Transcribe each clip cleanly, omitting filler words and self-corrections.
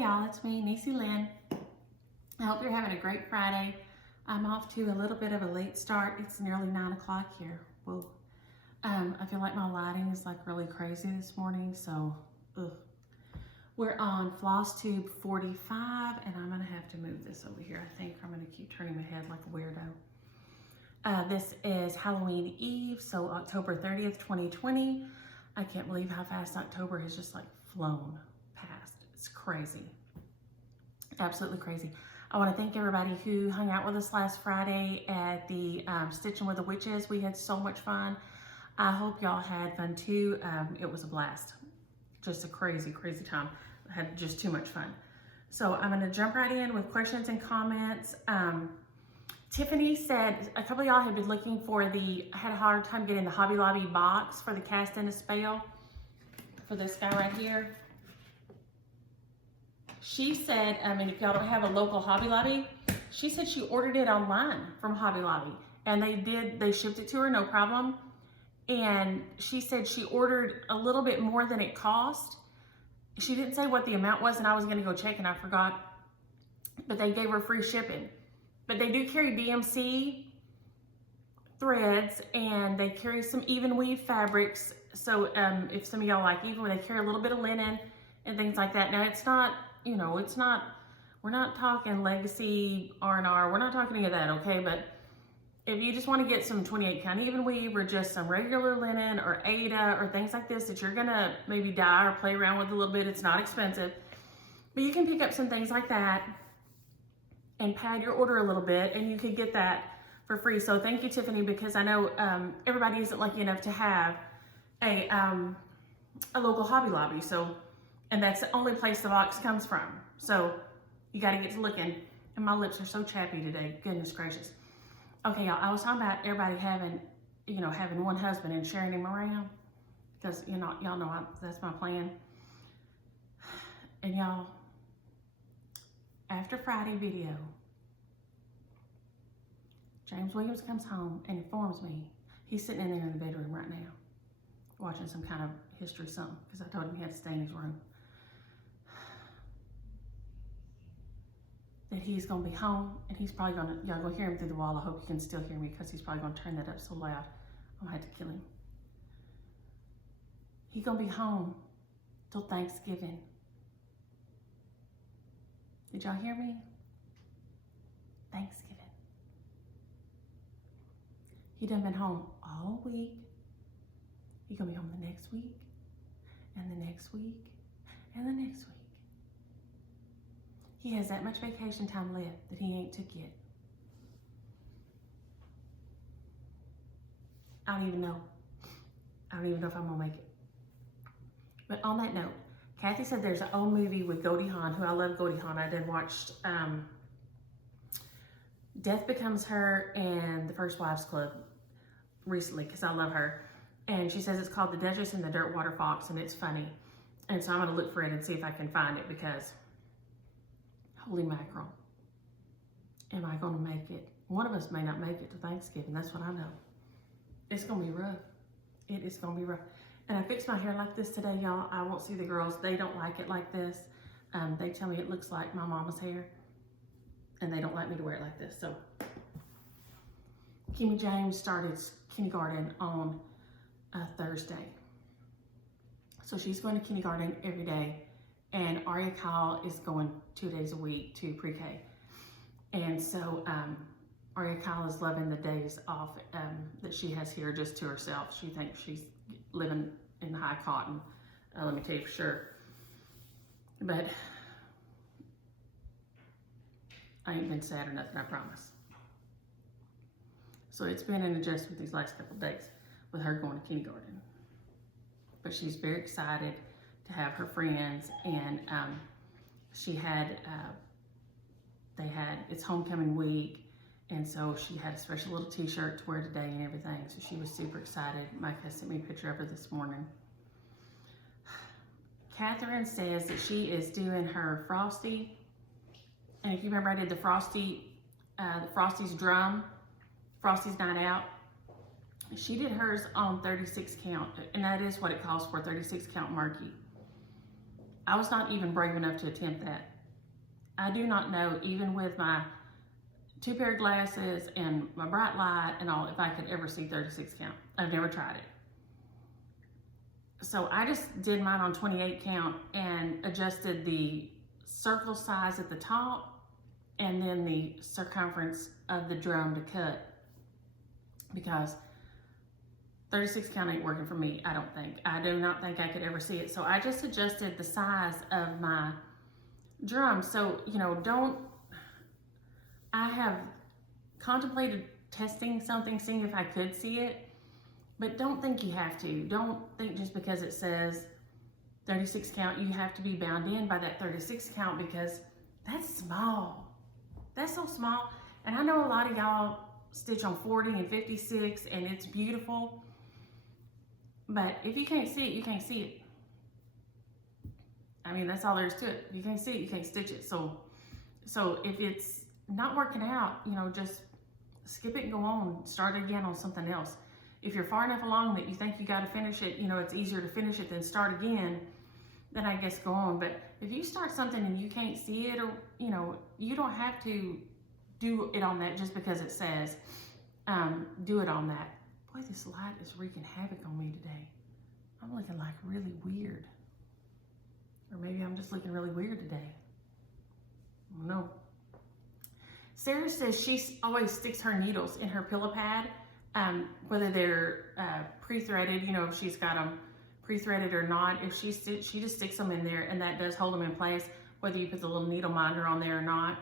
Hey y'all, it's me, Niecielynn. I hope you're having a great Friday. I'm off to a little bit of a late start. It's nearly 9 o'clock here. Whoa. I feel like my lighting is like really crazy this morning, so we're on Flosstube 45, and I'm gonna have to move this over here. I think I'm gonna keep turning my head like a weirdo. This is Halloween Eve, so October 30th, 2020. I can't believe how fast October has just like flown past. It's crazy, absolutely crazy. I want to thank everybody who hung out with us last Friday at the Stitching with the Witches. We had so much fun. I hope y'all had fun too. It was a blast. Just a crazy, crazy time. I had just too much fun. So I'm going to jump right in with questions and comments. Tiffany said a couple of y'all had been looking for had a hard time getting the Hobby Lobby box for the Cast in a Spell for this guy right here. She said, if y'all don't have a local Hobby Lobby, she said she ordered it online from Hobby Lobby, and they shipped it to her, no problem. And she said she ordered a little bit more than it cost. She didn't say what the amount was, and I was gonna go check and I forgot, but they gave her free shipping. But they do carry DMC threads, and they carry some even weave fabrics. So if some of y'all like even weave, they carry a little bit of linen and things like that. Now it's not, we're not talking legacy R&R. We're not talking any of that, okay? But if you just want to get some 28 count even weave or just some regular linen or Ada or things like this that you're gonna maybe dye or play around with a little bit, it's not expensive. But you can pick up some things like that and pad your order a little bit, and you could get that for free. So thank you, Tiffany, because I know everybody isn't lucky enough to have a local Hobby Lobby. And that's the only place the box comes from. So you got to get to looking. And my lips are so chappy today. Goodness gracious. Okay, y'all. I was talking about everybody having one husband and sharing him around, because y'all know that's my plan. And y'all, after Friday video, James Williams comes home and informs me he's sitting in there in the bedroom right now, watching some kind of history something, because I told him he had to stay in his room. That he's gonna be home, and he's probably y'all gonna hear him through the wall. I hope you can still hear me, because he's probably gonna turn that up so loud, I'm gonna have to kill him. He's gonna be home till Thanksgiving. Did y'all hear me? Thanksgiving. He done been home all week. He gonna be home the next week, and the next week, and the next week. He has that much vacation time left that he ain't took yet. I don't even know if I'm gonna make it. But on that note, Kathy said there's an old movie with Goldie Hawn, who I love Goldie Hawn. I did watch Death Becomes Her and The First Wives Club recently, because I love her. And she says it's called The Duchess and the Dirtwater Fox, and it's funny. And so I'm gonna look for it and see if I can find it, because holy mackerel, am I gonna make it? One of us may not make it to Thanksgiving, that's what I know. It's gonna be rough. It is gonna be rough. And I fixed my hair like this today, y'all. I won't see the girls. They don't like it like this. They tell me it looks like my mama's hair, and they don't like me to wear it like this. So Kimmy James started kindergarten on Thursday. So she's going to kindergarten every day, and Aria Kyle is going 2 days a week to pre-K. And so Aria Kyle is loving the days off that she has here just to herself. She thinks she's living in high cotton, let me tell you for sure. But I ain't been sad or nothing, I promise. So it's been an adjustment these last couple of days with her going to kindergarten. But she's very excited to have her friends, and it's homecoming week, and so she had a special little t-shirt to wear today and everything, so she was super excited. Mike has sent me a picture of her this morning. Catherine says that she is doing her Frosty, and if you remember, I did the Frosty's drum, Frosty's Night Out. She did hers on 36 count, and that is what it calls for, 36 count murky. I was not even brave enough to attempt that. I do not know, even with my 2 pair of glasses and my bright light and all, if I could ever see 36 count. I've never tried it. So I just did mine on 28 count and adjusted the circle size at the top and then the circumference of the drum to cut, because 36 count ain't working for me, I don't think. I do not think I could ever see it. So I just adjusted the size of my drum. So, you know, I have contemplated testing something, seeing if I could see it, but don't think you have to. Don't think just because it says 36 count, you have to be bound in by that 36 count, because that's small. That's so small. And I know a lot of y'all stitch on 40 and 56 and it's beautiful, but if you can't see it, you can't see it. I mean, that's all there is to it. If you can't see it, you can't stitch it. So if it's not working out, you know, just skip it and go on, start again on something else. If you're far enough along that you think you got to finish it, you know, it's easier to finish it than start again, then I guess go on. But if you start something and you can't see it, or, you know, you don't have to do it on that just because it says, do it on that. Boy, this light is wreaking havoc on me today. I'm looking like really weird. Or maybe I'm just looking really weird today. I don't know. Sarah says she always sticks her needles in her pillow pad, whether they're pre-threaded, you know, if she's got them pre-threaded or not. If she just sticks them in there, and that does hold them in place, whether you put the little needle minder on there or not.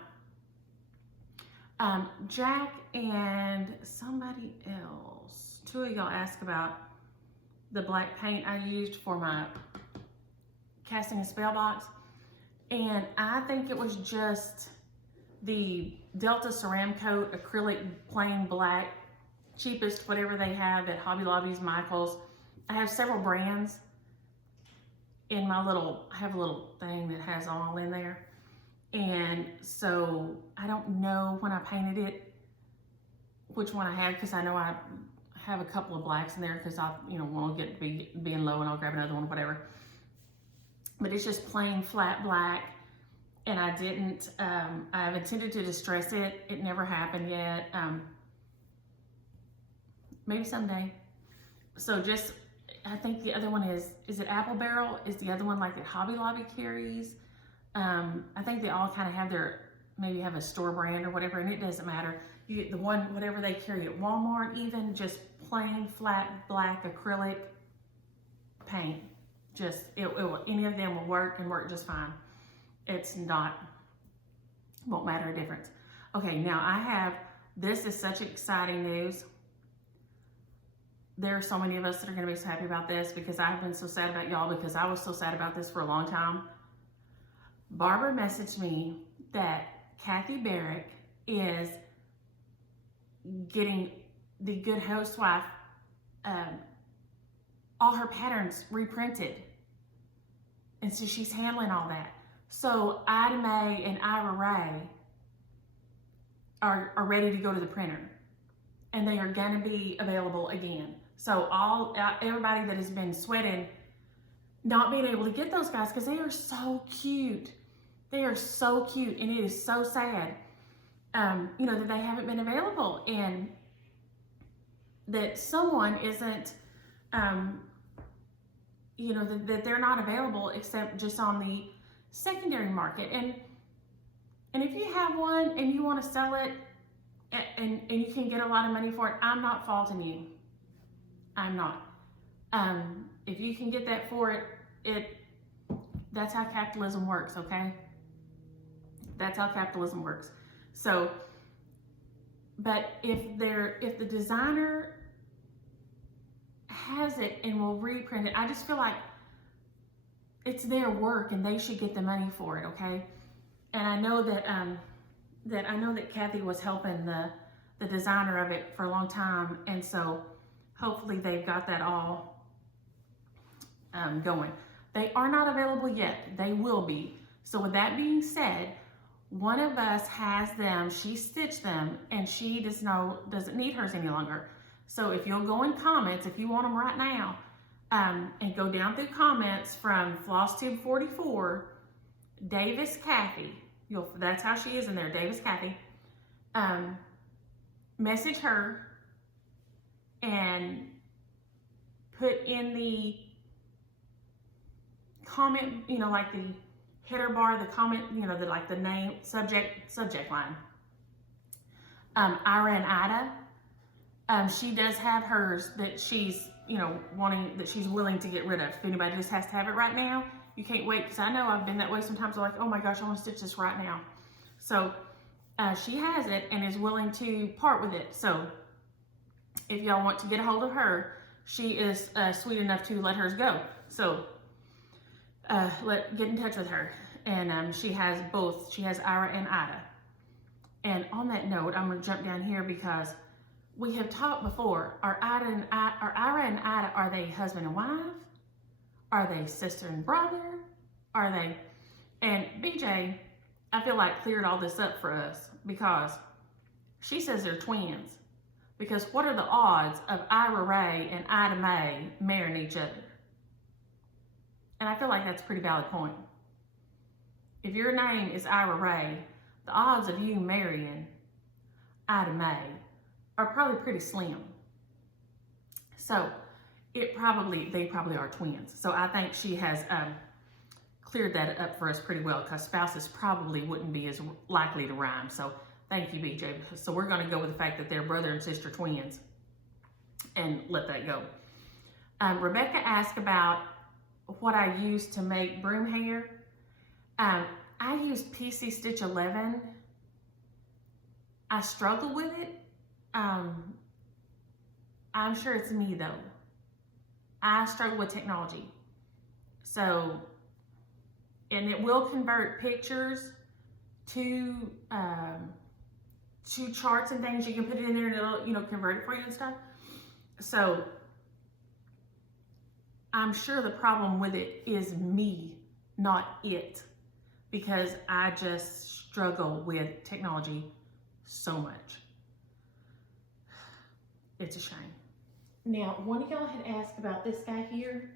Jack and somebody else, 2 of y'all asked about the black paint I used for my casting a spell box, and I think it was just the Delta Ceramcoat acrylic plain black, cheapest, whatever they have at Hobby Lobby's, Michael's. I have several brands in my I have a little thing that has all in there. And so I don't know when I painted it, which one I have, because I know I have a couple of blacks in there because I, you know, want to get being low and I'll grab another one, whatever. But it's just plain flat black, and I didn't, I've intended to distress it. It never happened yet. Maybe someday. So just, I think the other one is it Apple Barrel? Is the other one like that Hobby Lobby carries? I think they all kind of have maybe have a store brand or whatever, and it doesn't matter. You get the one, whatever they carry at Walmart, even just plain flat black acrylic paint. Just, any of them will work and work just fine. It's not, won't matter a difference. Okay, now this is such exciting news. There are so many of us that are gonna be so happy about this, because I have been so sad about y'all, because I was so sad about this for a long time. Barbara messaged me that Kathy Barrick is getting the Good Housewife, all her patterns reprinted. And so she's handling all that. So Ida Mae and Ira Ray are ready to go to the printer, and they are gonna be available again. So everybody that has been sweating not being able to get those guys, because they are so cute. They are so cute, and it is so sad, you know, that they haven't been available, and that someone isn't, you know, that they're not available except just on the secondary market. And if you have one and you want to sell it and you can get a lot of money for it, I'm not faulting you. I'm not. If you can get that for it, that's how capitalism works, okay? That's how capitalism works. So, but if the designer has it and will reprint it, I just feel like it's their work and they should get the money for it, okay? And I know that Kathy was helping the designer of it for a long time, and so hopefully they've got that all going. They are not available yet. They will be. So with that being said, one of us has them. She stitched them, and she doesn't need hers any longer. So if you'll go in comments, if you want them right now, and go down through comments from Flosstube 44, Davis Kathy. That's how she is in there, Davis Kathy. Message her and put in the comment, like the header bar, the comment, the name, subject line. Ira and Ida, she does have hers that she's, that she's willing to get rid of. If anybody just has to have it right now, you can't wait, because I know I've been that way sometimes. I'm like, oh my gosh, I want to stitch this right now. So she has it and is willing to part with it. So if y'all want to get a hold of her, she is sweet enough to let hers go. So get in touch with her. And she has both. She has Ira and Ida. And on that note, I'm going to jump down here because we have talked before. Are Ira and Ida, are they husband and wife? Are they sister and brother? Are they? And BJ, I feel like cleared all this up for us because she says they're twins. Because what are the odds of Ira Ray and Ida May marrying each other? And I feel like that's a pretty valid point. If your name is Ira Ray, the odds of you marrying Ida May are probably pretty slim. So they probably are twins. So I think she has cleared that up for us pretty well, because spouses probably wouldn't be as likely to rhyme. So thank you, BJ. So we're going to go with the fact that they're brother and sister twins and let that go. Rebecca asked about what I use to make broom hair. I use PC Stitch 11. I struggle with it. I'm sure it's me though. I struggle with technology. So, and it will convert pictures to charts and things. You can put it in there and it'll, convert it for you and stuff. So I'm sure the problem with it is me, not it, because I just struggle with technology so much. It's a shame. Now, one of y'all had asked about this guy here.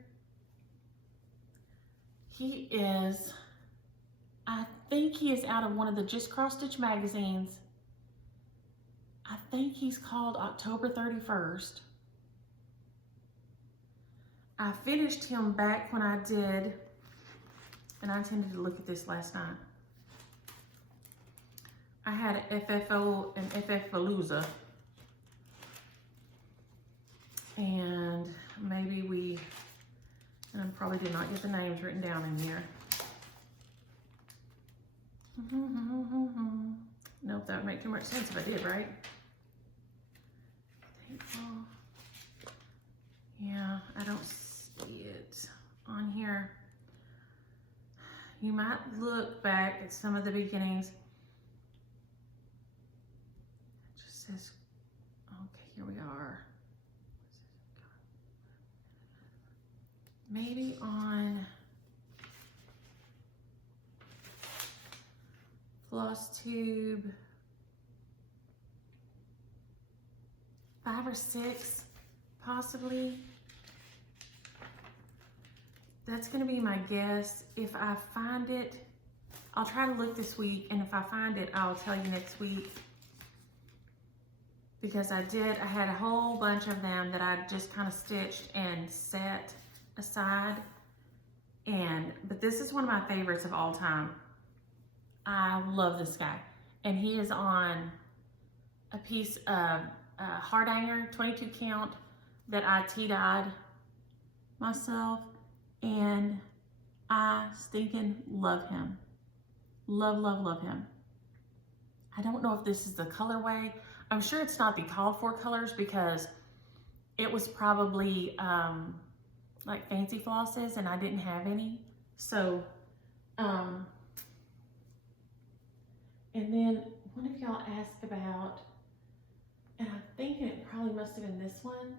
He is, I think he is out of one of the Just Cross Stitch magazines. I think he's called October 31st. I finished him back when I did, and I intended to look at this last night. I had an FFO and FF-Palooza. And maybe and I probably did not get the names written down in here. Nope, that would make too much sense if I did, right? Yeah, I don't see it on here. You might look back at some of the beginnings. It just says, okay, here we are. Maybe on Flosstube 5 or 6, possibly. That's going to be my guess. If I find it, I'll try to look this week, and if I find it, I'll tell you next week. Because I had a whole bunch of them that I just kind of stitched and set aside. But this is one of my favorites of all time. I love this guy. And he is on a piece of heart hanger, 22 count, that I tea-dyed myself. And I stinking love him. Love, love, love him. I don't know if this is the colorway. I'm sure it's not the called for colors, because it was probably like fancy flosses and I didn't have any. So, and then one of y'all asked about, and I'm thinking it probably must have been this one.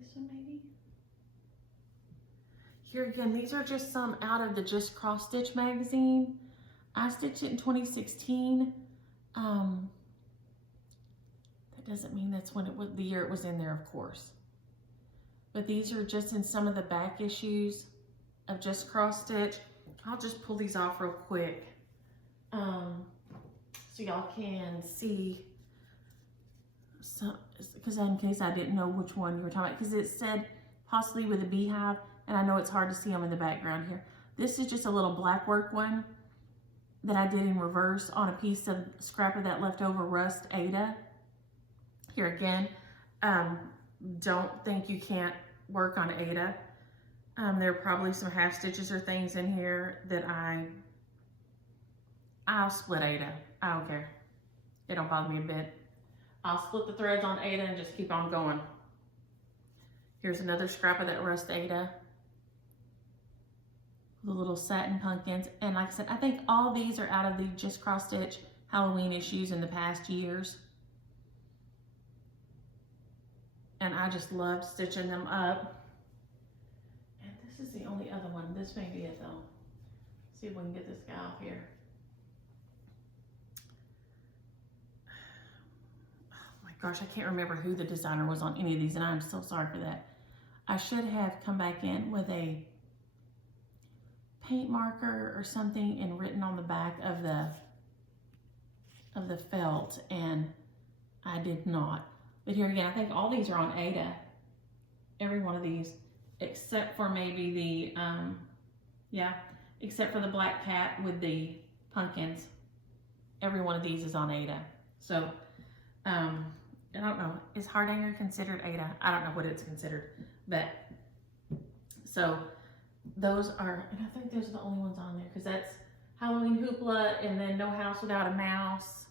This one maybe? Here again, these are just some out of the Just Cross Stitch magazine. I stitched it in 2016. That That doesn't mean that's when it was, the year it was in there, of course. But these are just in some of the back issues of just cross stitch. I'll just pull these off real quick so y'all can see. So, because in case I didn't know which one you were talking about, because it said possibly with a beehive, and I know it's hard to see them in the background here. This is just a little black work one that I did in reverse on a piece of scrap of that leftover rust Ada. Here again, don't think you can't work on Ada. There are probably some half stitches or things in here that I'll split Ada. I don't care. It don't bother me a bit. I'll split the threads on Ada and just keep on going. Here's another scrap of that rust Ada. The little satin pumpkins. And like I said, I think all these are out of the just cross stitch Halloween issues in the past years. And I just loved stitching them up. And this is the only other one. This may be it though. See if we can get this guy off here. Oh my gosh, I can't remember who the designer was on any of these, and I'm so sorry for that. I should have come back in with a paint marker or something and written on the back of the felt, and I did not. But here again, I think all these are on Ada. Every one of these, except for maybe the, yeah, except for the black cat with the pumpkins. Every one of these is on Ada. So, I don't know. Is Hardanger considered Ada? I don't know what it's considered. But, so, those are, and I think those are the only ones on there, because that's Halloween Hoopla and then No House Without a Mouse.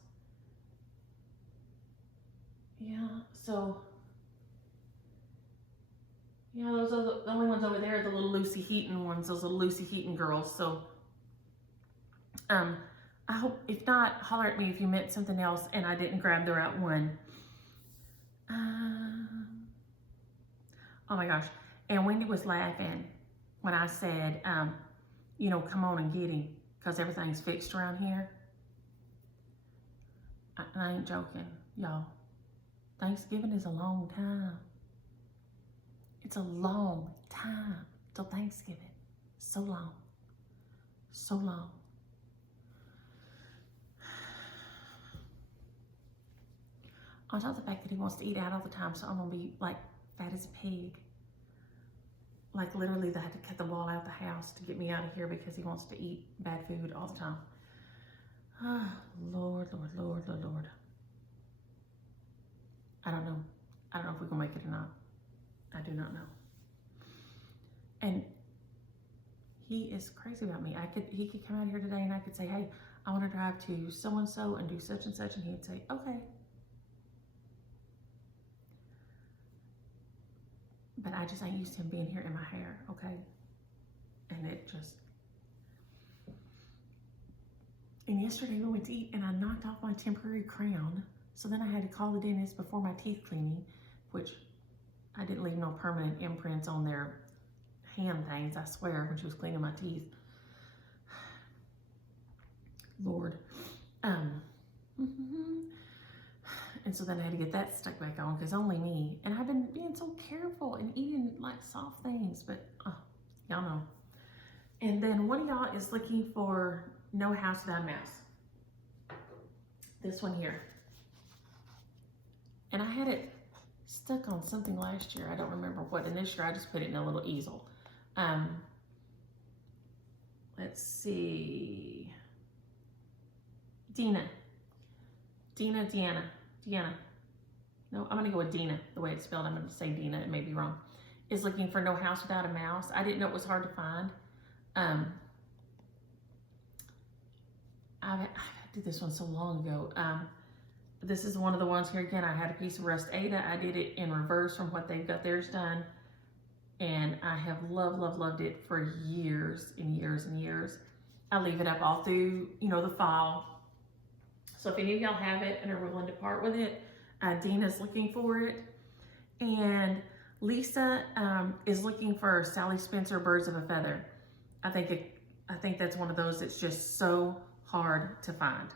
Yeah, so, yeah, those are the only ones over there, the little Lucy Heaton ones, those little Lucy Heaton girls. So, I hope, if not, holler at me if you meant something else and I didn't grab the right one. Oh my gosh, and Wendy was laughing when I said, you know, come on and get him, because everything's fixed around here. I ain't joking, y'all. Thanksgiving is a long time. It's a long time till Thanksgiving. So long. So long. On top of the fact that he wants to eat out all the time, so I'm gonna be like fat as a pig. Like literally they had to cut the wall out of the house to get me out of here because he wants to eat bad food all the time. Ah, Lord, Lord, Lord, Lord, Lord. I don't know. I don't know if we're gonna make it or not. I do not know. And he is crazy about me. He could come out here today and I could say, hey, I want to drive to so-and-so and do such and such, and he'd say, okay. But I just ain't used to him being here in my hair, okay? And it just... And yesterday we went to eat and I knocked off my temporary crown. So then I had to call the dentist before my teeth cleaning, which I didn't leave no permanent imprints on their hand things, I swear, when she was cleaning my teeth. Lord. And so then I had to get that stuck back on because only me. And I've been being so careful and eating like soft things, but y'all know. And then one of y'all is looking for No House Without a Mouse. This one here. And I had it stuck on something last year. I don't remember what. And this year I just put it in a little easel. Let's see. Deanna. No, I'm gonna go with Dina, the way it's spelled. I'm gonna say Dina, it may be wrong. Is looking for No House Without a Mouse. I didn't know it was hard to find. I did this one so long ago. This is one of the ones here again. I had a piece of rust Ada. I did it in reverse from what they've got theirs done. And I have loved it for years and years and years. I leave it up all through, you know, the fall. So if any of y'all have it and are willing to part with it, Dina's looking for it. And Lisa is looking for Sally Spencer Birds of a Feather. I think that's one of those that's just so hard to find.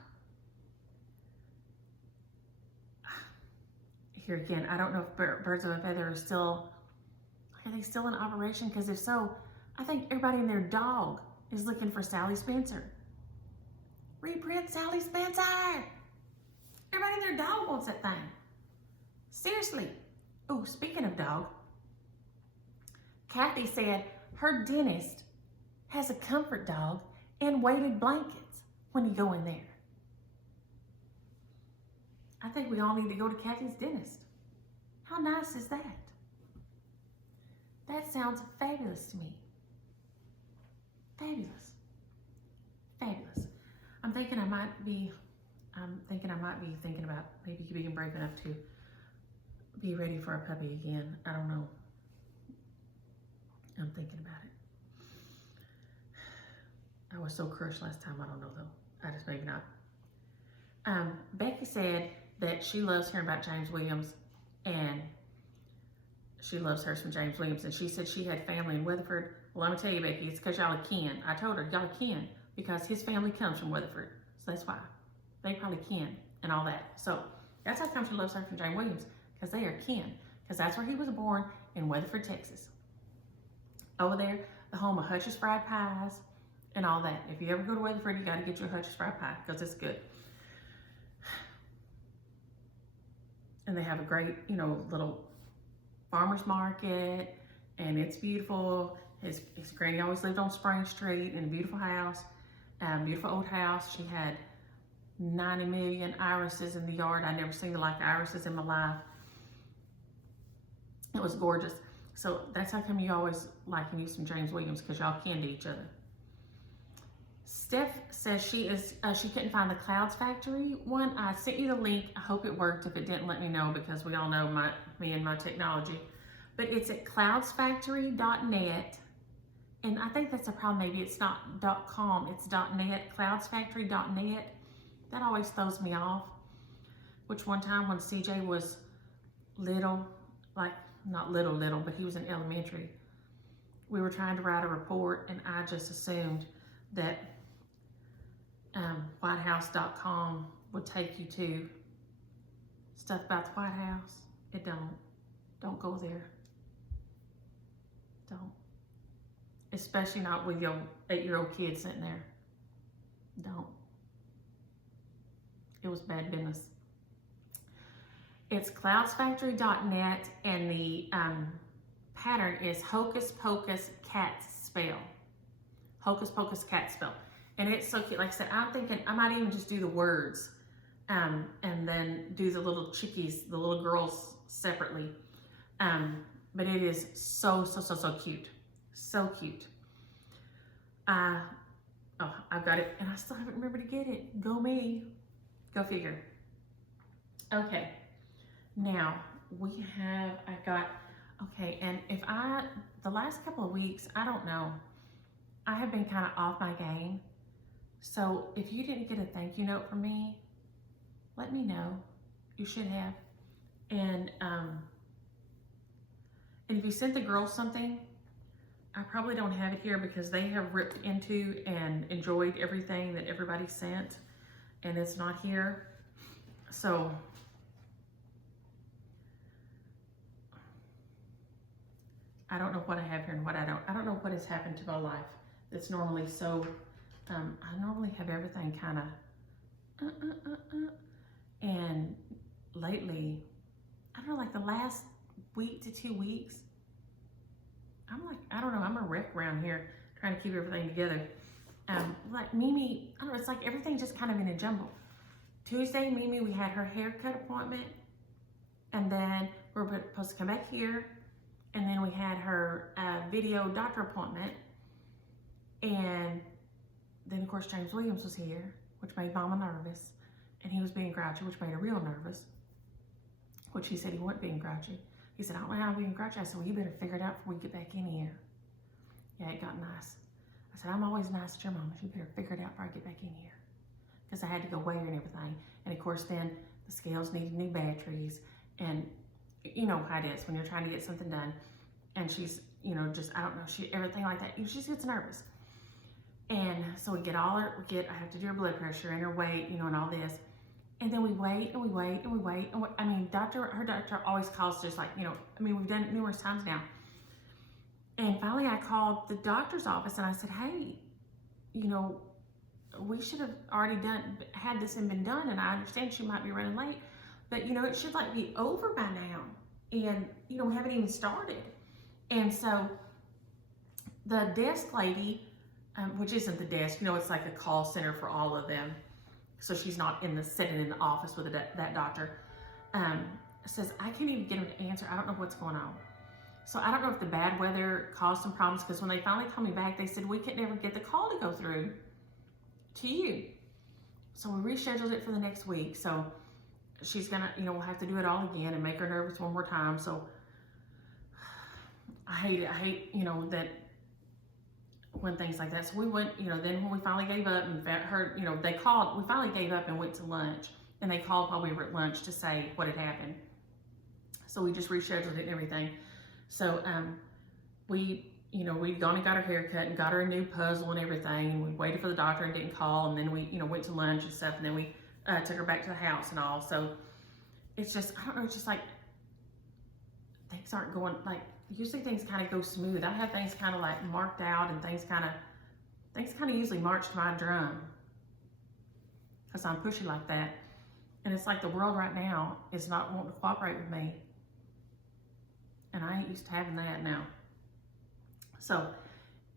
here again, I don't know if Birds of a Feather are they still in operation? Because if so, I think everybody and their dog is looking for Sally Spencer. Reprint Sally Spencer! Everybody and their dog wants that thing. Seriously. Oh, speaking of dog, Kathy said her dentist has a comfort dog and weighted blankets when you go in there. I think we all need to go to Kathy's dentist. How nice is that? That sounds fabulous to me. Fabulous. Fabulous. I'm thinking I might be thinking about maybe being brave enough to be ready for a puppy again. I don't know. I'm thinking about it. I was so crushed last time. I don't know though. I just maybe not. Becky said that she loves hearing about James Williams, and she loves hers from James Williams, and she said she had family in Weatherford. Well, I'm gonna tell you, Becky, it's because y'all are kin. I told her y'all kin because his family comes from Weatherford, so that's why they probably kin and all that. So that's how come she loves her from James Williams, because they are kin, because that's where he was born, in Weatherford, Texas. Over there, the home of Hutch's Fried Pies and all that. If you ever go to Weatherford, you got to get your Hutch's Fried Pie because it's good. And they have a great, little farmer's market, and it's beautiful. His granny always lived on Spring Street in a beautiful house, beautiful old house. She had 90 million irises in the yard. I never seen the like irises in my life. It was gorgeous. So that's how come you always like and use some James Williams, because y'all kin to each other. Steph says she couldn't find the Clouds Factory one. I sent you the link. I hope it worked. If it didn't, let me know, because we all know me and my technology. But it's at cloudsfactory.net. And I think that's a problem. Maybe it's not .com, it's .net, cloudsfactory.net. That always throws me off. Which one time when CJ was little, like not little, but he was in elementary, we were trying to write a report, and I just assumed that whitehouse.com would take you to stuff about the White House. It don't. Don't go there. Don't. Especially not with your 8-year-old kid sitting there. Don't. It was bad business. It's cloudsfactory.net, and the pattern is Hocus Pocus cat spell. Hocus Pocus cat spell. And it's so cute. Like I said, I'm thinking I might even just do the words and then do the little chickies, the little girls separately. But it is so cute. So cute. Oh, I've got it, and I still haven't remembered to get it. Go me. Go figure. Okay. Now, and the last couple of weeks, I don't know, I have been kind of off my game. So if you didn't get a thank you note from me, let me know. You should have. And if you sent the girls something, I probably don't have it here because they have ripped into and enjoyed everything that everybody sent, and it's not here. So I don't know what I have here and what I don't. I don't know what has happened to my life that's normally so, I normally have everything kind of, and lately, I don't know, like the last week to 2 weeks, I'm like, I don't know, I'm a wreck around here trying to keep everything together. Like Mimi, I don't know, it's like everything just kind of in a jumble. Tuesday, Mimi, we had her haircut appointment, and then we were supposed to come back here, and then we had her video doctor appointment, and then of course James Williams was here, which made Mama nervous, and he was being grouchy, which made her real nervous, which he said he wasn't being grouchy. He said, I don't know how I'm being grouchy. I said, well, you better figure it out before we get back in here. Yeah, it got nice. I said, I'm always nice to your mama. You better figure it out before I get back in here. Because I had to go weigh her and everything. And of course, then the scales needed new batteries. And you know how it is when you're trying to get something done. And she's, just, I don't know, everything like that. She just gets nervous. And so I have to do her blood pressure and her weight, and all this. And then we wait and we wait and we wait. And I mean, her doctor always calls just like, you know, I mean, we've done it numerous times now. And finally I called the doctor's office and I said, hey, you know, we should have already had this and been done. And I understand she might be running late, but you know, it should like be over by now. And you know, we haven't even started. And so the desk lady, which isn't the desk, you know, it's like a call center for all of them. So she's not sitting in the office with that doctor, says, I can't even get him to answer. I don't know what's going on. So I don't know if the bad weather caused some problems, because when they finally called me back, they said, we could never get the call to go through to you. So we rescheduled it for the next week. So she's gonna, you know, we'll have to do it all again and make her nervous one more time. So I hate, you know, that when things like that. So we went, you know, then when we finally gave up and heard, you know, they called, we finally gave up and went to lunch, and they called while we were at lunch to say what had happened. So we just rescheduled it and everything. So we, you know, we'd gone and got her haircut and got her a new puzzle and everything, and we waited for the doctor and didn't call, and then we, you know, went to lunch and stuff, and then we took her back to the house and all. So it's just, I don't know, it's just like things aren't going, like, usually things kind of go smooth. I have things kind of like marked out, and things kind of usually march to my drum, because I'm pushy like that. And it's like the world right now is not wanting to cooperate with me, and I ain't used to having that now. So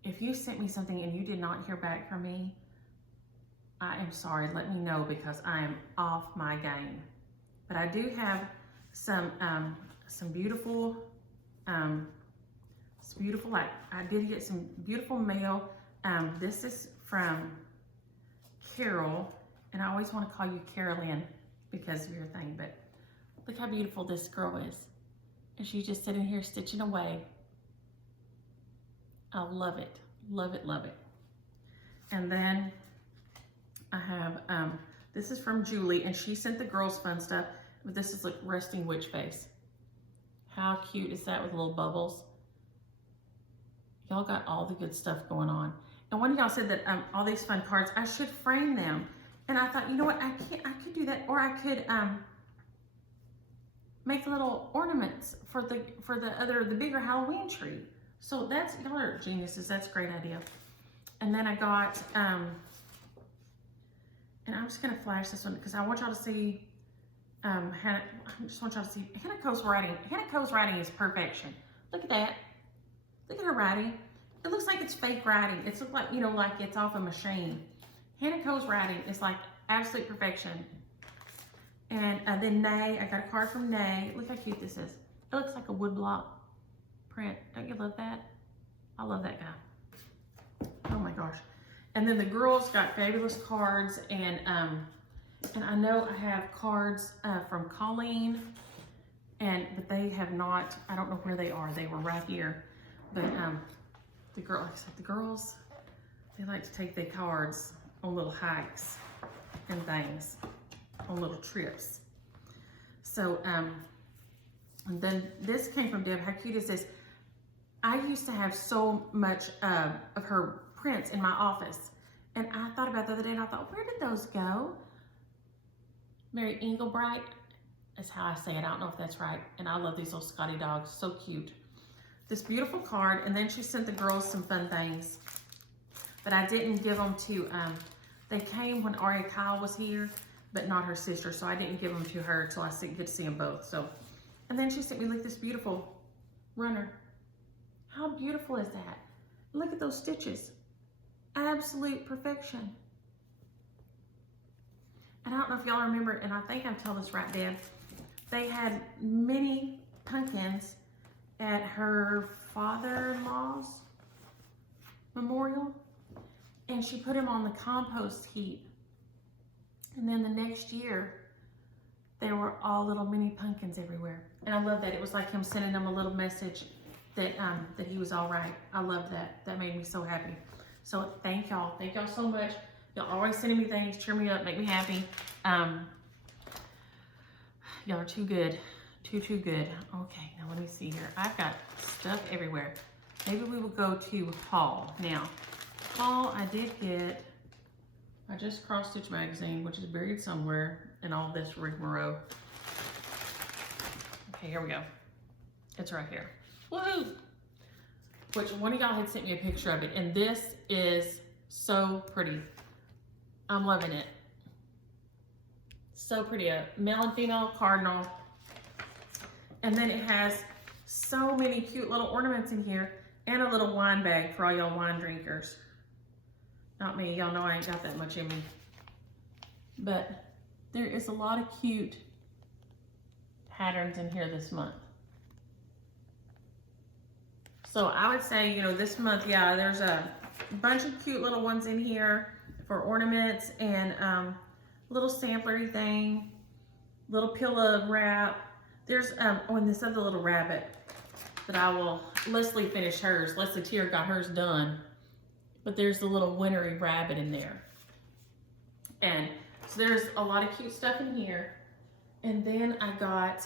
if you sent me something and you did not hear back from me, I am sorry. Let me know, because I am off my game. But I do have some beautiful, it's beautiful. I did get some beautiful mail. This is from Carol, and I always want to call you Carolyn because of your thing, but look how beautiful this girl is. And she's just sitting here stitching away. I love it, love it, love it. And then I have, this is from Julie, and she sent the girls fun stuff, but this is like resting witch face. How cute is that with little bubbles? Y'all got all the good stuff going on. And one of y'all said that all these fun cards, I should frame them. And I thought, you know what, I could do that, or I could make little ornaments for the bigger Halloween tree. So that's, y'all are geniuses. That's a great idea. And then I got, and I'm just gonna flash this one because I want y'all to see. Hannah, I just want y'all to see Hannah Co's writing. Hannah Co's writing is perfection. Look at that. Look at her writing. It looks like it's fake writing. It's look like, you know, like it's off a machine. Hannah Co's writing is like absolute perfection. And then Nay, I got a card from Nay. Look how cute this is. It looks like a woodblock print. Don't you love that? I love that guy. Oh my gosh. And then the girls got fabulous cards, and I know I have cards from Colleen, but they have not, I don't know where they are. They were right here. But the girls, they like to take their cards on little hikes and things, on little trips. So, and then this came from Deb. How cute is this? I used to have so much of her prints in my office. And I thought about the other day, and I thought, where did those go? Mary Engelbright is how I say it. I don't know if that's right. And I love these little Scotty dogs. So cute. This beautiful card. And then she sent the girls some fun things. But I didn't give them to, they came when Aria Kyle was here, but not her sister. So I didn't give them to her until I get to see them both. So, and then she sent me like this beautiful runner. How beautiful is that? Look at those stitches. Absolute perfection. And I don't know if y'all remember, and I think I've told this right, Deb. They had mini pumpkins at her father-in-law's memorial, and she put them on the compost heap. And then the next year, they were all little mini pumpkins everywhere. And I love that. It was like him sending them a little message that that he was all right. I love that. That made me so happy. So thank y'all. Thank y'all so much. Y'all always sending me things, cheer me up, make me happy. Y'all are too good. Too good. Okay, now let me see here. I've got stuff everywhere. Maybe we will go to Haul. Now, Haul, I did get my Just Cross Stitch magazine, which is buried somewhere. and all this rigmarole. Okay, here we go. It's right here. Woohoo! Which one of y'all had sent me a picture of it, and this is so pretty. I'm loving it. So pretty. A male and female cardinal. And then it has so many cute little ornaments in here, and a little wine bag for all y'all wine drinkers. Not me, y'all know I ain't got that much in me. But there is a lot of cute patterns in here this month. So I would say, you know, this month, yeah, there's a bunch of cute little ones in here for ornaments, and little samplery thing, little pillow wrap. There's, oh, and this other little rabbit that I will, Leslie finished hers. Leslie Tier got hers done. But there's the little wintry rabbit in there. And so there's a lot of cute stuff in here. And then I got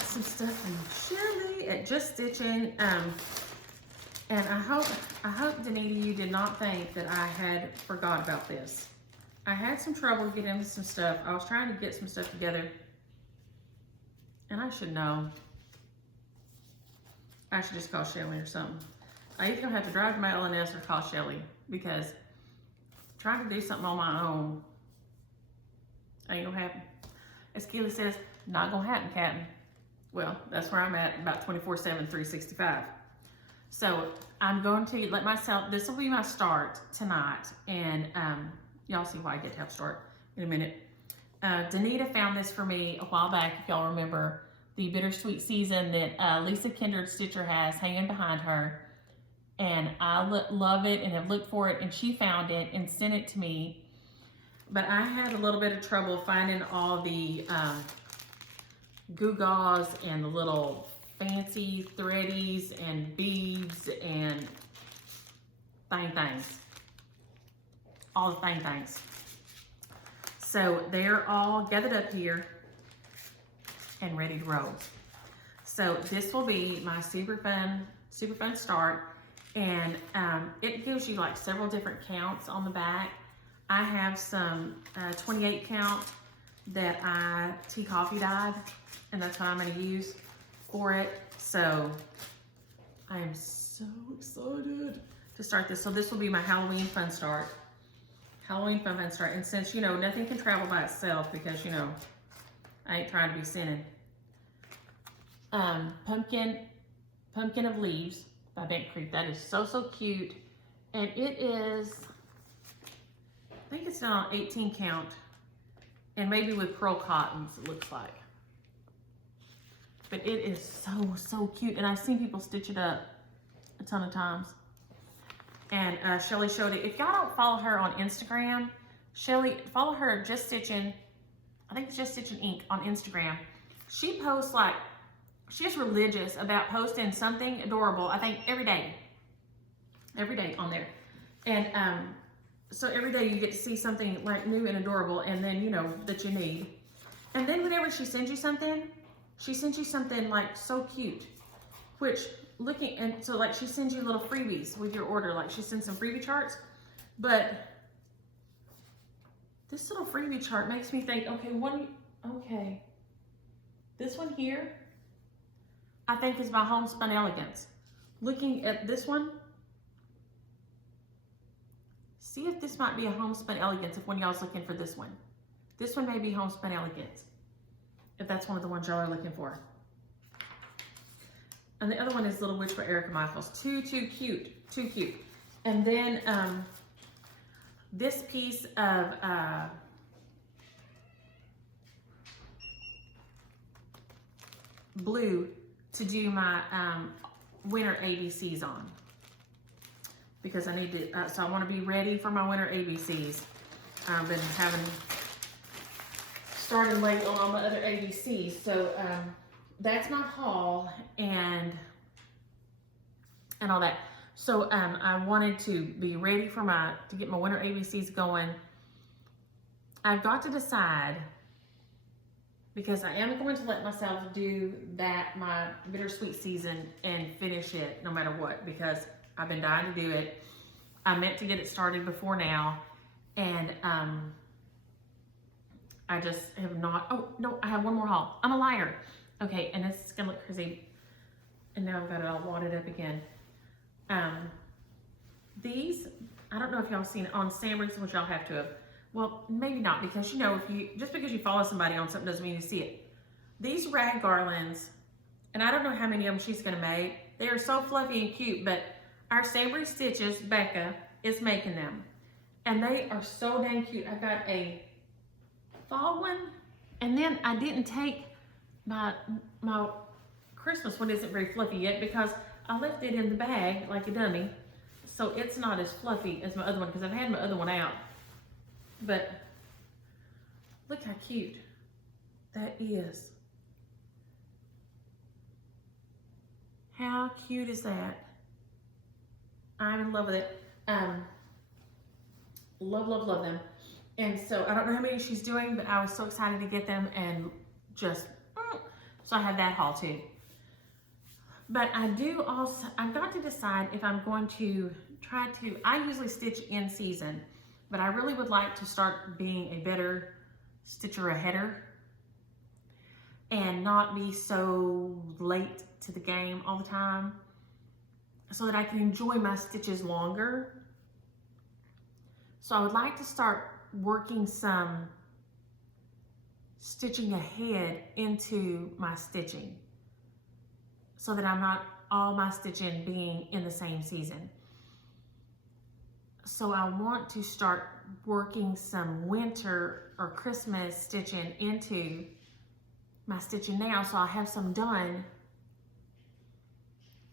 some stuff from Shirley at Just Stitching. And I hope, Danita, you did not think that I had forgot about this. I had some trouble getting into some stuff. I was trying to get some stuff together. And I should know. I should just call Shelly or something. I either gonna have to drive to my LNS or call Shelly, because trying to do something on my own ain't gonna happen. As Keely says, not gonna happen, Captain. Well, that's where I'm at, about 24/7, 365. So I'm going to let myself, this will be my start tonight, and y'all see why I get to have start in a minute. Danita found this for me a while back, if y'all remember, the Bittersweet Season that Lisa Kindred Stitcher has hanging behind her. And I love it and have looked for it, and she found it and sent it to me. But I had a little bit of trouble finding all the gewgaws and the little fancy threadies and beads and things. All the things. So they're all gathered up here and ready to roll. So this will be my super fun start. And it gives you like several different counts on the back. I have some 28 count that I tea coffee dyed, and that's what I'm going to use for it. So I am so excited to start this. So this will be my Halloween fun start. And since, you know, nothing can travel by itself, because, you know, I ain't trying to be sinning. Pumpkin of Leaves by Bent Creek. That is so cute. And it is, I think it's done on 18 count, and maybe with pearl cottons, it looks like. But it is so cute, and I've seen people stitch it up a ton of times. And Shelly showed it. If y'all don't follow her on Instagram, Shelly, follow her Just Stitching, I think it's Just Stitching Ink on Instagram. She posts like, she's religious about posting something adorable, I think every day on there. And so every day you get to see something like new and adorable, and then, you know, that you need. And then whenever she sends you something like so cute, which looking, and so like she sends you little freebies with your order, like she sends some freebie charts. But this little freebie chart makes me think, okay, this one here, I think is by Homespun Elegance. Looking at this one, see if this might be a Homespun Elegance, if one of y'all's looking for this one. This one may be Homespun Elegance, if that's one of the ones y'all are looking for. And the other one is Little Witch for Erica Michaels. Too cute. And then this piece of blue to do my winter ABCs on, because I need to, so I want to be ready for my winter ABCs. I've been started late on all my other ABCs, so that's my haul and all that. So I wanted to be ready for to get my winter ABCs going. I've got to decide, because I am going to let myself do my Bittersweet Season and finish it no matter what, because I've been dying to do it. I meant to get it started before now, and I just have not, oh no, I have one more haul. I'm a liar. Okay, and this is gonna look crazy. And now I've got it all wadded up again. These, I don't know if y'all seen it on Sambergs, which y'all have to have. Well, maybe not, because you know, if you, just because you follow somebody on something doesn't mean you see it. These rag garlands, and I don't know how many of them she's gonna make. They are so fluffy and cute, but our Samberg Stitches, Becca, is making them. And they are so dang cute. I got a fall one, and then I didn't take my Christmas one isn't very fluffy yet because I left it in the bag like a dummy. So it's not as fluffy as my other one because I've had my other one out. But look how cute that is. How cute is that? I'm in love with it. Love, love, love them. And so I don't know how many she's doing, but I was so excited to get them and just, so I have that haul too. But I do also, I've got to decide if I'm going to try to, I usually stitch in season, but I really would like to start being a better stitcher aheader and not be so late to the game all the time so that I can enjoy my stitches longer. So I would like to start working some stitching ahead into my stitching so that I'm not all my stitching being in the same season. So I want to start working some winter or Christmas stitching into my stitching now so I'll have some done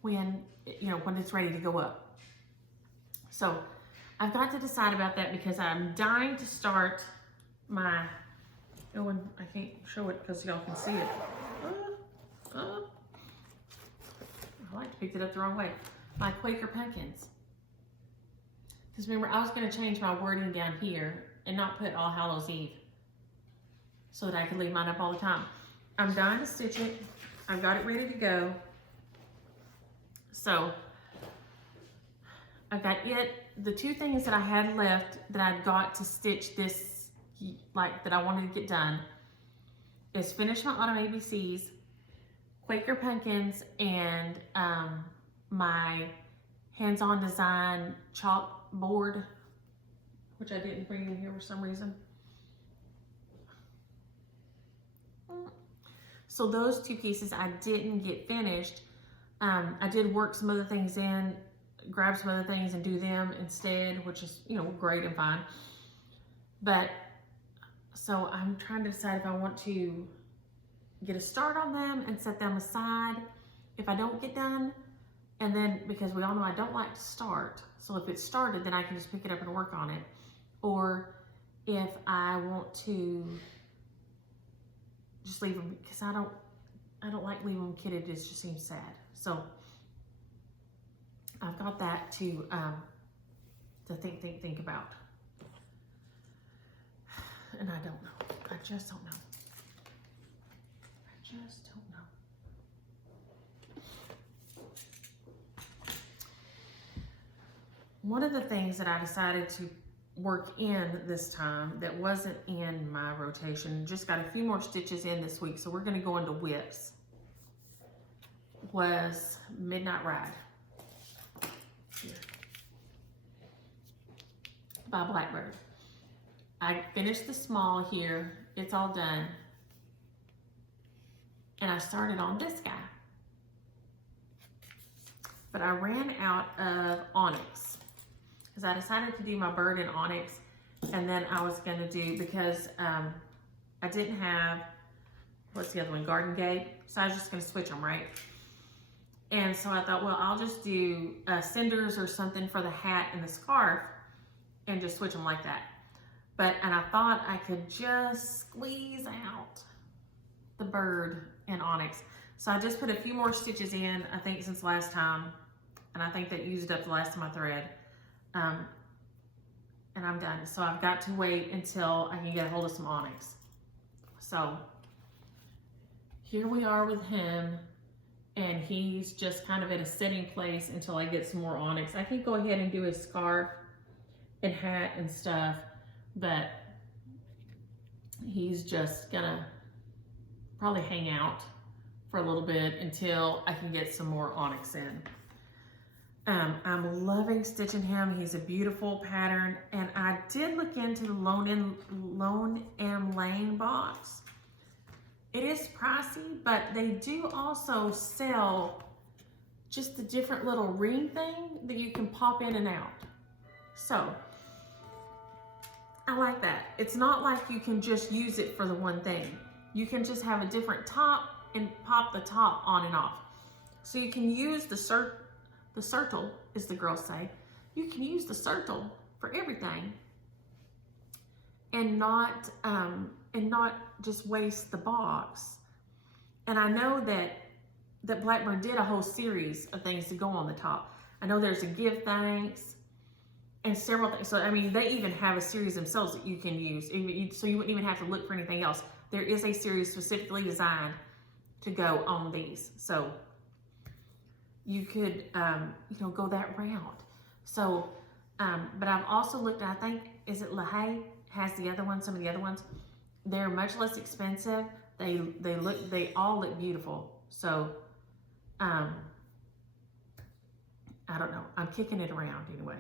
when, you know, when it's ready to go up. So I've got to decide about that because I'm dying to start my, oh, and I can't show it because y'all can see it. I like to pick it up the wrong way. My Quaker pumpkins. Because remember, I was going to change my wording down here and not put All Hallows Eve so that I could leave mine up all the time. I'm dying to stitch it. I've got it ready to go. So I've got it. The two things that I had left that I'd got to stitch this, like that I wanted to get done, is finish my Autumn ABCs, Quaker pumpkins, and my hands-on design chalkboard, which I didn't bring in here for some reason. So those two pieces I didn't get finished. I did work some other things in, grab some other things and do them instead, which is, you know, great and fine. But so I'm trying to decide if I want to get a start on them and set them aside if I don't get done. And then, because we all know I don't like to start, so if it's started, then I can just pick it up and work on it. Or if I want to just leave them, because I don't like leaving them kitted. It just seems sad. So I've got that to think about. And I don't know. I just don't know. I just don't know. One of the things that I decided to work in this time that wasn't in my rotation, just got a few more stitches in this week, so we're going to go into whips, was Midnight Ride. Here. By Blackbird. I finished the small here. It's all done. And I started on this guy. But I ran out of onyx because I decided to do my bird in onyx, and then I was going to do, because I didn't have, what's the other one, Garden Gate, so I was just going to switch them, right? And so I thought, well, I'll just do cinders or something for the hat and the scarf and just switch them like that. And I thought I could just squeeze out the bird in onyx. So I just put a few more stitches in, I think, since last time. And I think that used up the last of my thread. And I'm done. So I've got to wait until I can get a hold of some onyx. So here we are with him. And he's just kind of at a sitting place until I get some more onyx. I can go ahead and do his scarf and hat and stuff, but he's just gonna probably hang out for a little bit until I can get some more onyx in. I'm loving stitching him. He's a beautiful pattern, and I did look into the Lone M Lane box. It is pricey, but they do also sell just the different little ring thing that you can pop in and out. So I like that. It's not like you can just use it for the one thing. You can just have a different top and pop the top on and off. So you can use the circle, as the girls say. You can use the circle for everything and not just waste the box. And I know that Blackbird did a whole series of things to go on the top. I know there's a give thanks and several things. So, I mean, they even have a series themselves that you can use. So you wouldn't even have to look for anything else. There is a series specifically designed to go on these. So you could, go that route. So, but I've also looked, I think, is it LaHaye has the other ones, some of the other ones. They're much less expensive. They all look beautiful. So, I don't know. I'm kicking it around anyway.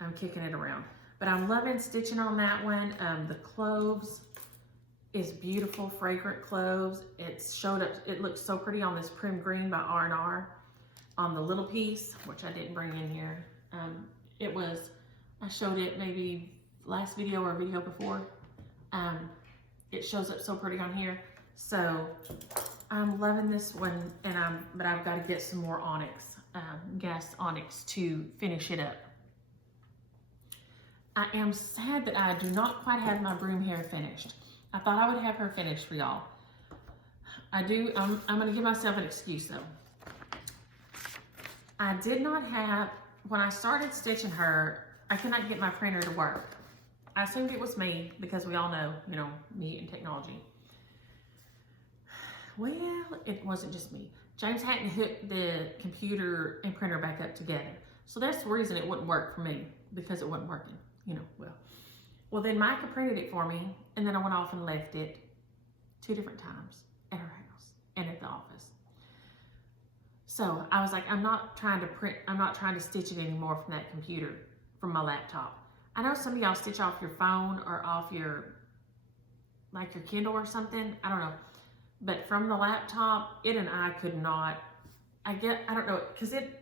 I'm kicking it around. But I'm loving stitching on that one. The cloves is beautiful, fragrant cloves. It's showed up, it looks so pretty on this Prim Green by R&R on the little piece, which I didn't bring in here. I showed it maybe last video or video before. It shows up so pretty on here. So I'm loving this one, but I've got to get some more onyx, GAST onyx to finish it up. I am sad that I do not quite have my broom hair finished. I thought I would have her finished for y'all. I'm gonna give myself an excuse though. I did not have, when I started stitching her, I could not get my printer to work. I assumed it was me because we all know, me and technology. Well, it wasn't just me. James hadn't hooked the computer and printer back up together. So that's the reason it wouldn't work for me, because it wasn't working, Well, then Micah printed it for me, and then I went off and left it 2 different times at her house and at the office. So I was like, I'm not trying to stitch it anymore from that computer, from my laptop. I know some of y'all stitch off your phone or off your Kindle or something, I don't know. But from the laptop, it and I could not, I don't know, because it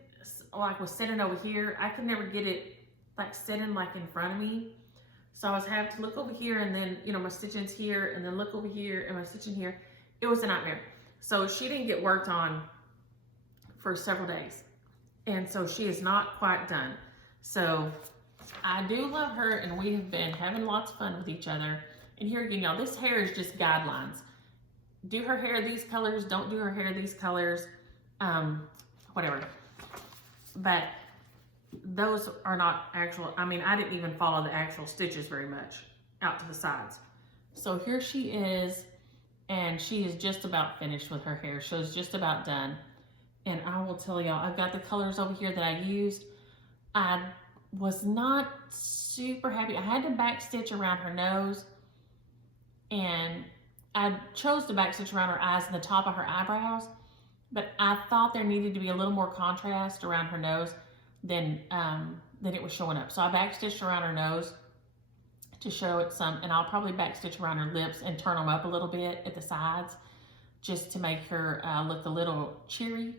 was sitting over here, I could never get it sitting in front of me. So I was having to look over here, and then, my stitching's here, and then look over here, and my stitching here. It was a nightmare. So she didn't get worked on for several days. And so she is not quite done. So I do love her, and we have been having lots of fun with each other. And here again, y'all, this hair is just guidelines. Do her hair these colors, don't do her hair these colors, whatever. But those are not actual, I didn't even follow the actual stitches very much out to the sides. So here she is, and she is just about finished with her hair. She's just about done. And I will tell y'all, I've got the colors over here that I used. I was not super happy. I had to backstitch around her nose, and I chose to backstitch around her eyes and the top of her eyebrows, but I thought there needed to be a little more contrast around her nose than it was showing up. So I backstitched around her nose to show it some, and I'll probably backstitch around her lips and turn them up a little bit at the sides just to make her look a little cheery.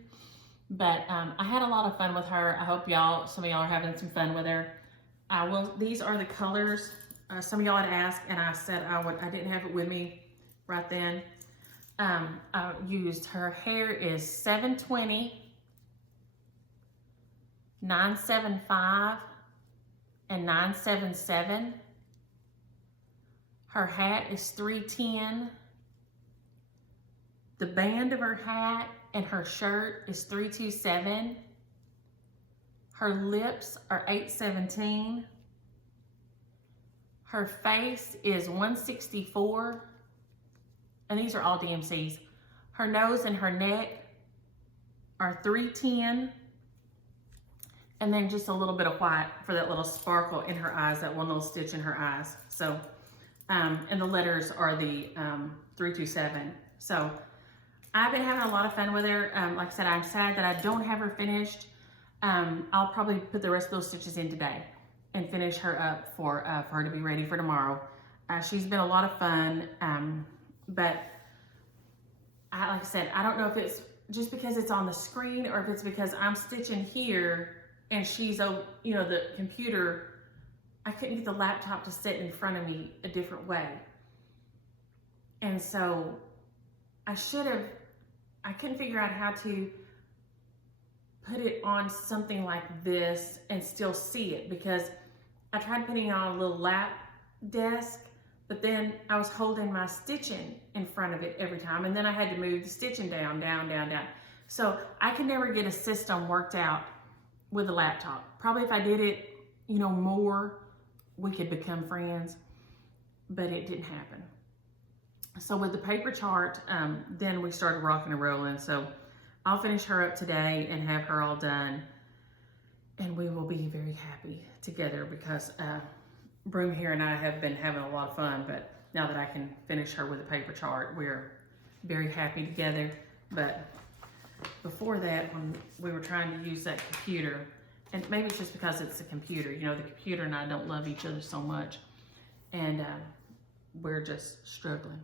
But I had a lot of fun with her. I hope some of y'all are having some fun with her. These are the colors. Some of y'all had asked, and I said I didn't have it with me right then. I used, her hair is 720, 975, and 977. Her hat is 310. The band of her hat and her shirt is 327. Her lips are 817. Her face is 164. And these are all DMCs. Her nose and her neck are 310. And then just a little bit of white for that little sparkle in her eyes, that one little stitch in her eyes. So And the letters are the 327. So I've been having a lot of fun with her. Like I said, I'm sad that I don't have her finished. I'll probably put the rest of those stitches in today and finish her up for her to be ready for tomorrow. She's been a lot of fun, but like I said, I don't know if it's just because it's on the screen or if it's because I'm stitching here and she's, you know, the computer. I couldn't get the laptop to sit in front of me a different way. And so I couldn't figure out how to put it on something like this and still see it, because I tried putting it on a little lap desk, but then I was holding my stitching in front of it every time, and then I had to move the stitching down. So I could never get a system worked out with a laptop. Probably if I did it, you know, more, we could become friends, but it didn't happen. So with the paper chart, then we started rocking and rolling. So I'll finish her up today and have her all done, and we will be very happy together, because Broom here and I have been having a lot of fun, but now that I can finish her with a paper chart, we're very happy together. But before that, when we were trying to use that computer, and maybe it's just because it's a computer, you know, the computer and I don't love each other so much, and we're just struggling.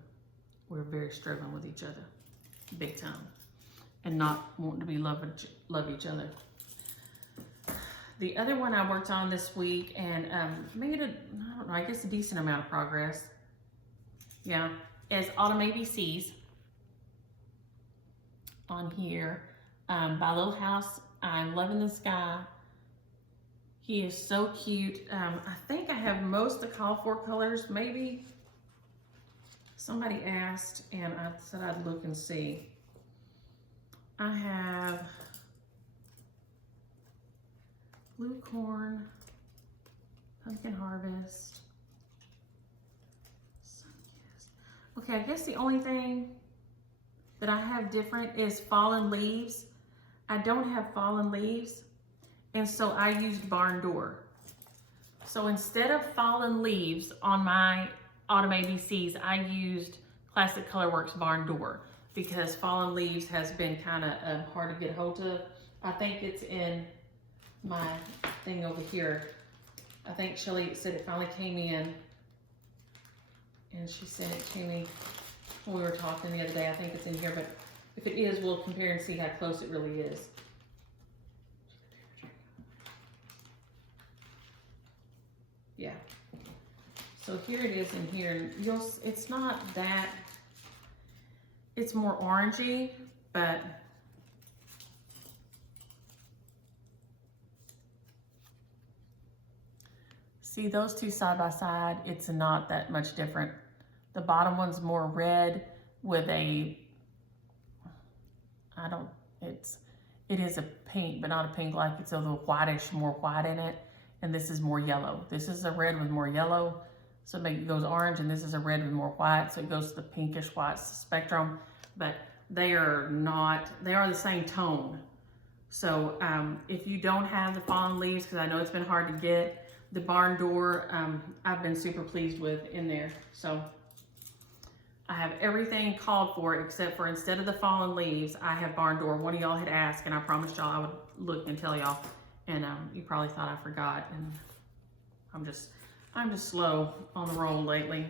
We're very struggling with each other, big time, and not wanting to be love each other. The other one I worked on this week and made I don't know, I guess a decent amount of progress. Yeah, is Autumn ABCs on here by Little House. I'm Loving This Guy. He is so cute. I think I have most of the call for colors, maybe. Somebody asked and I said I'd look and see. I have Blue Corn, Pumpkin Harvest, Sun-Kissed. Okay, I guess the only thing that I have different is Fallen Leaves. I don't have Fallen Leaves, and so I used Barn Door. So instead of Fallen Leaves on my Autumn ABCs, I used Classic Colorworks Barn Door, because Fallen Leaves has been kind of hard to get hold of. I think it's in my thing over here. I think Shelly said it finally came in, and she said it to me when we were talking the other day. I think it's in here, but if it is, we'll compare and see how close it really is. Yeah. So here it is in here. It's not that, it's more orangey, but see those two side by side, it's not that much different. The bottom one's more red with a, it is a pink, but not a pink like it's a little whitish, more white in it. And this is more yellow. This is a red with more yellow. So it goes orange, and this is a red with more white. So it goes to the pinkish white spectrum, but they are the same tone. So if you don't have the Fallen Leaves, because I know it's been hard to get, the Barn Door, I've been super pleased with in there. So I have everything called for except for, instead of the Fallen Leaves, I have Barn Door. One of y'all had asked, and I promised y'all I would look and tell y'all, and you probably thought I forgot, and I'm just slow on the roll lately.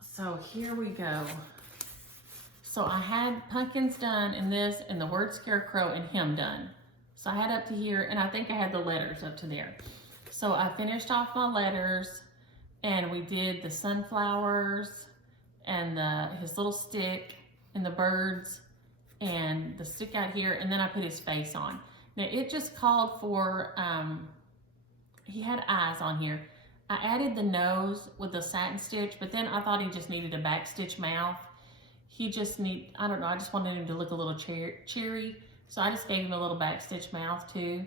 So here we go. So I had pumpkins done in this, and the word scarecrow and him done. So I had up to here, and I think I had the letters up to there. So I finished off my letters, and we did the sunflowers and his little stick and the birds and the stick out here, and then I put his face on. Now it just called for, he had eyes on here. I added the nose with the satin stitch, but then I thought he just needed a back stitch mouth. I don't know, I just wanted him to look a little cheery, so I just gave him a little back stitch mouth too.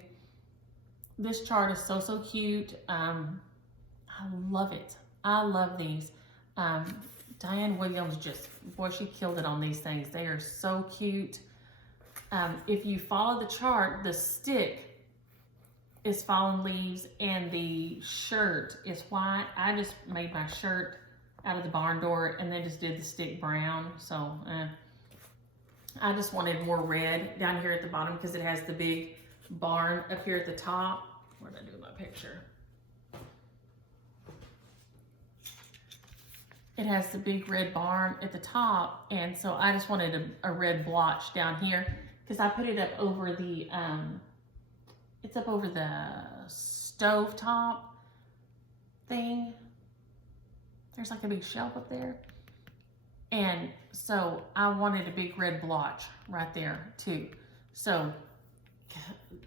This chart is so, so cute. I love it. I love these. Diane Williams boy, she killed it on these things. They are so cute. If you follow the chart, the stick is fallen leaves, and the shirt is white. I just made my shirt out of the barn door and then just did the stick brown. So I just wanted more red down here at the bottom because it has the big barn up here at the top. What did I do with my picture? It has the big red barn at the top, and so I just wanted a red blotch down here because I put it up over the it's up over the stovetop thing. There's like a big shelf up there. And so I wanted a big red blotch right there too. So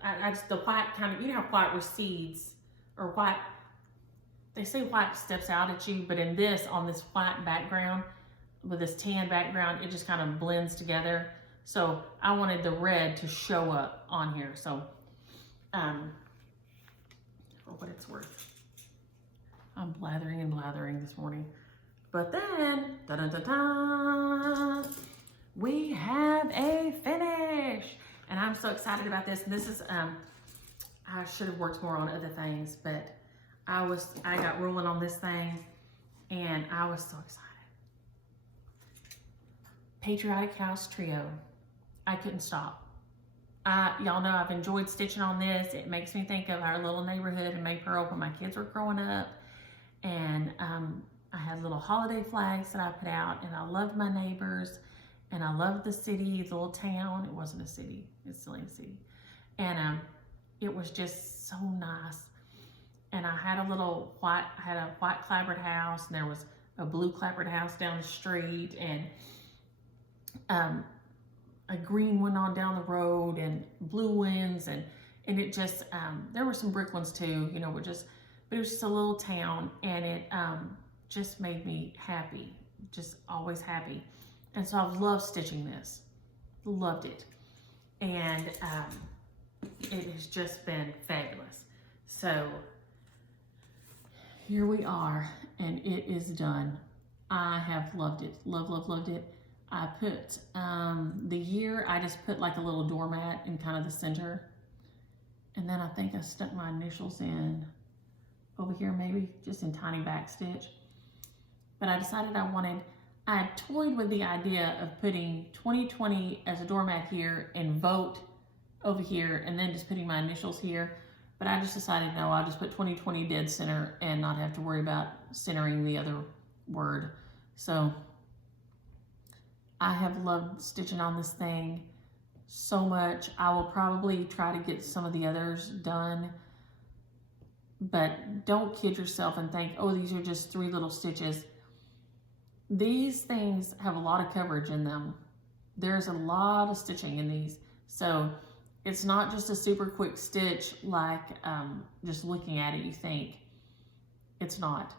I just, the white kind of, you know how white recedes, or white, they say white steps out at you, but in this, on this white background, with this tan background, it just kind of blends together. So I wanted the red to show up on here. So, for what it's worth. I'm blathering and blathering this morning. But then, da-da-da-da, we have a finish. And I'm so excited about this. And this is, I should have worked more on other things, but I got rolling on this thing and I was so excited. Patriotic House Trio. I couldn't stop. Y'all know I've enjoyed stitching on this. It makes me think of our little neighborhood in Maypearl when my kids were growing up. And I had little holiday flags that I put out, and I loved my neighbors, and I loved the city, the little town. It wasn't a city, it's still a city. And it was just so nice. And I had a white clapboard house, and there was a blue clapboard house down the street, and a green one on down the road, and blue ones, and it just, there were some brick ones too, you know, but it was just a little town, and it just made me happy, just always happy. And so I've loved stitching this, loved it. And it has just been fabulous. So here we are, and it is done. I have loved it, loved it. I put, the year, I just put like a little doormat in kind of the center. And then I think I stuck my initials in over here, maybe just in tiny back stitch. But I decided I had toyed with the idea of putting 2020 as a doormat here and vote over here, and then just putting my initials here. But I just decided, no, I'll just put 2020 dead center and not have to worry about centering the other word. So I have loved stitching on this thing so much. I will probably try to get some of the others done, but don't kid yourself and think, oh, these are just 3 little stitches. These things have a lot of coverage in them. There's a lot of stitching in these. So it's not just a super quick stitch like just looking at it you think. It's not.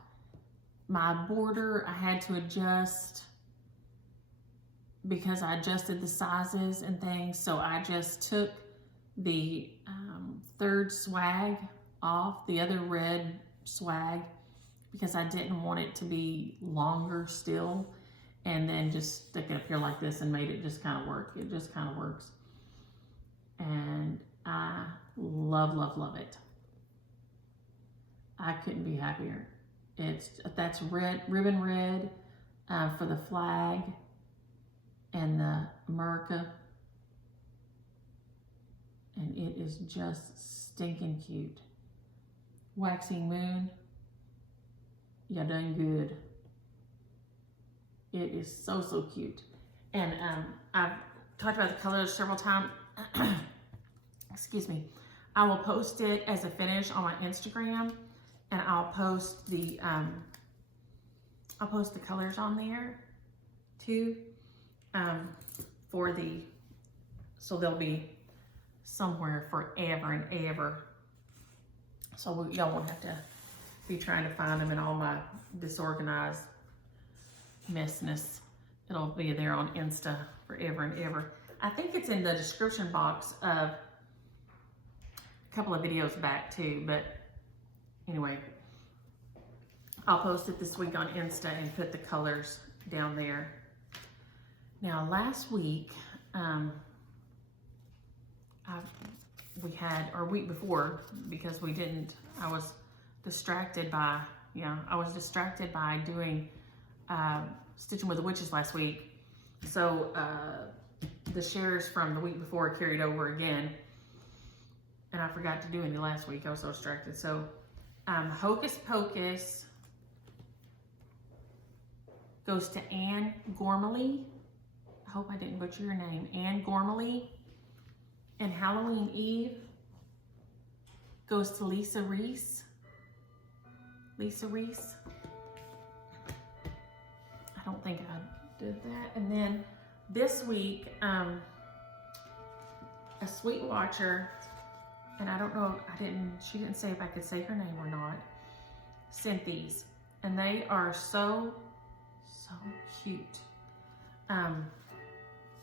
My border I had to adjust because I adjusted the sizes and things. So I just took the 3rd swag off, the other red swag, because I didn't want it to be longer still, and then just stick it up here like this and made it just kind of work. It just kind of works. And I love it. I couldn't be happier. That's red, ribbon red for the flag and the America. And it is just stinking cute. Waxing moon. You done good. It is so cute. And I've talked about the colors several times. Excuse me. I will post it as a finish on my Instagram, and I'll post the colors on there too, so they'll be somewhere forever and ever. So y'all won't have to be trying to find them in all my disorganized messness. It'll be there on Insta forever and ever. I think it's in the description box of a couple of videos back too, but anyway, I'll post it this week on Insta and put the colors down there. Now last week, we had, or week before, because we didn't, I was distracted by, doing Stitching with the Witches last week. So the shares from the week before carried over again, and I forgot to do any last week. I was so distracted. So Hocus Pocus goes to Anne Gormely. I hope I didn't butcher your name. Anne Gormely. And Halloween Eve goes to Lisa Reese. Lisa Reese. I don't think I did that. And then this week, a Sweet Watcher, and I don't know, she didn't say if I could say her name or not, sent these. And they are so cute.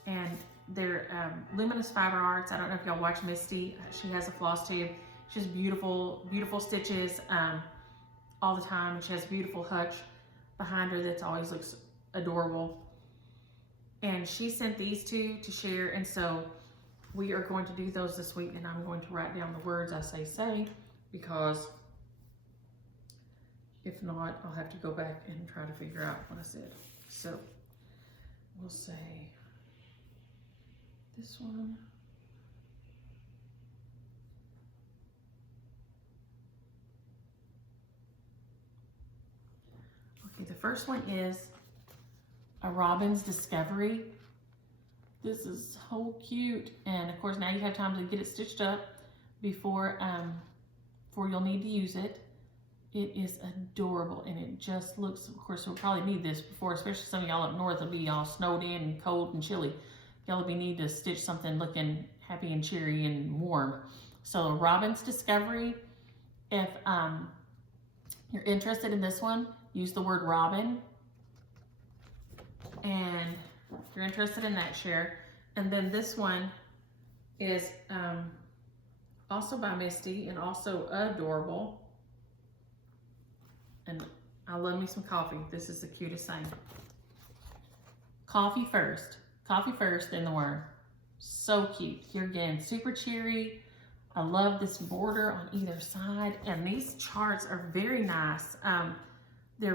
And they're luminous fiber arts. I don't know if y'all watch Misty. She has a floss tube. She has beautiful stitches all the time. And she has beautiful hutch behind her that always looks adorable. And she sent these two to share. And so we are going to do those this week. And I'm going to write down the words I say, because if not, I'll have to go back and try to figure out what I said. So we'll say this one. Okay, the first one is a Robin's Discovery. This is so cute, and of course now you have time to get it stitched up before you'll need to use it. It is adorable, and it just looks, of course we'll probably need this before, especially some of y'all up north will be all snowed in and cold and chilly. Y'all will need to stitch something looking happy and cheery and warm. So Robin's Discovery, if you're interested in this one, use the word Robin. And if you're interested in that, share. And then this one is also by Misty and also adorable. And I love me some coffee. This is the cutest thing. Coffee first, then the worm. So cute. Here again, super cheery. I love this border on either side. And these charts are very nice. They're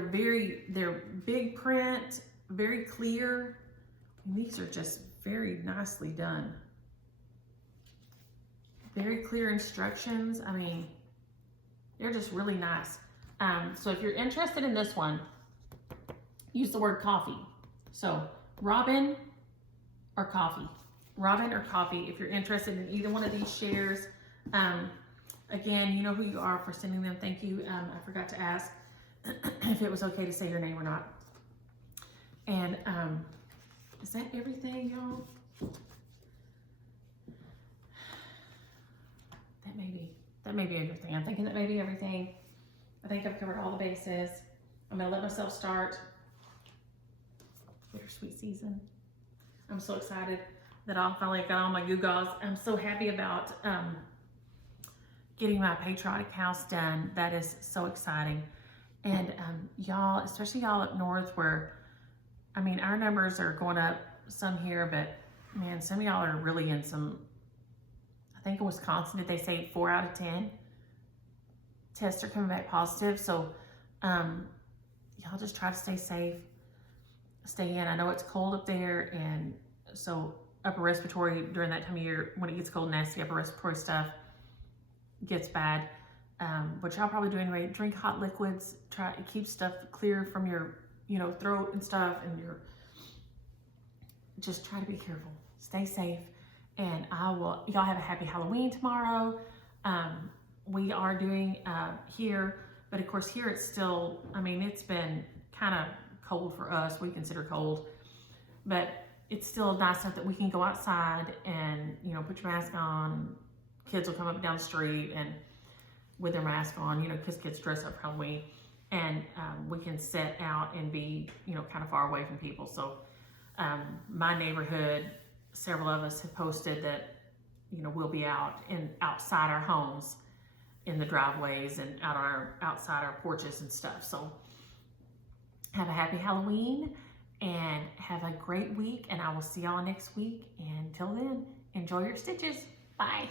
big print, very clear. And these are just very nicely done. Very clear instructions. I mean, they're just really nice. So if you're interested in this one, use the word coffee. So Robin or coffee. Robin or coffee if you're interested in either one of these shares. Again, you know who you are for sending them. Thank you. I forgot to ask if it was okay to say your name or not. And is that everything, y'all? That may be everything. I'm thinking that may be everything. I think I've covered all the bases. I'm gonna let myself start bittersweet season. I'm so excited that I finally got all my gewgaws. I'm so happy about getting my Patriotic house done. That is so exciting. And y'all, especially y'all up north where, I mean, our numbers are going up some here, but man, some of y'all are really in some, I think in Wisconsin, did they say 4 out of 10 tests are coming back positive? So y'all just try to stay safe, stay in. I know it's cold up there, and so upper respiratory during that time of year, when it gets cold and nasty, upper respiratory stuff gets bad. But y'all probably do anyway. Drink hot liquids. Try to keep stuff clear from your, throat and stuff, and just try to be careful. Stay safe, and y'all have a happy Halloween tomorrow. We are doing here, but of course here it's still, I mean, it's been kind of cold for us. We consider cold, but it's still nice enough that we can go outside and, put your mask on. Kids will come up and down the street and with their mask on, because kids dress up for Halloween, and we can sit out and be, kind of far away from people. So my neighborhood, several of us have posted that, we'll be out outside our homes, in the driveways and outside our porches and stuff. So have a happy Halloween and have a great week, and I will see y'all next week. And until then, enjoy your stitches. Bye.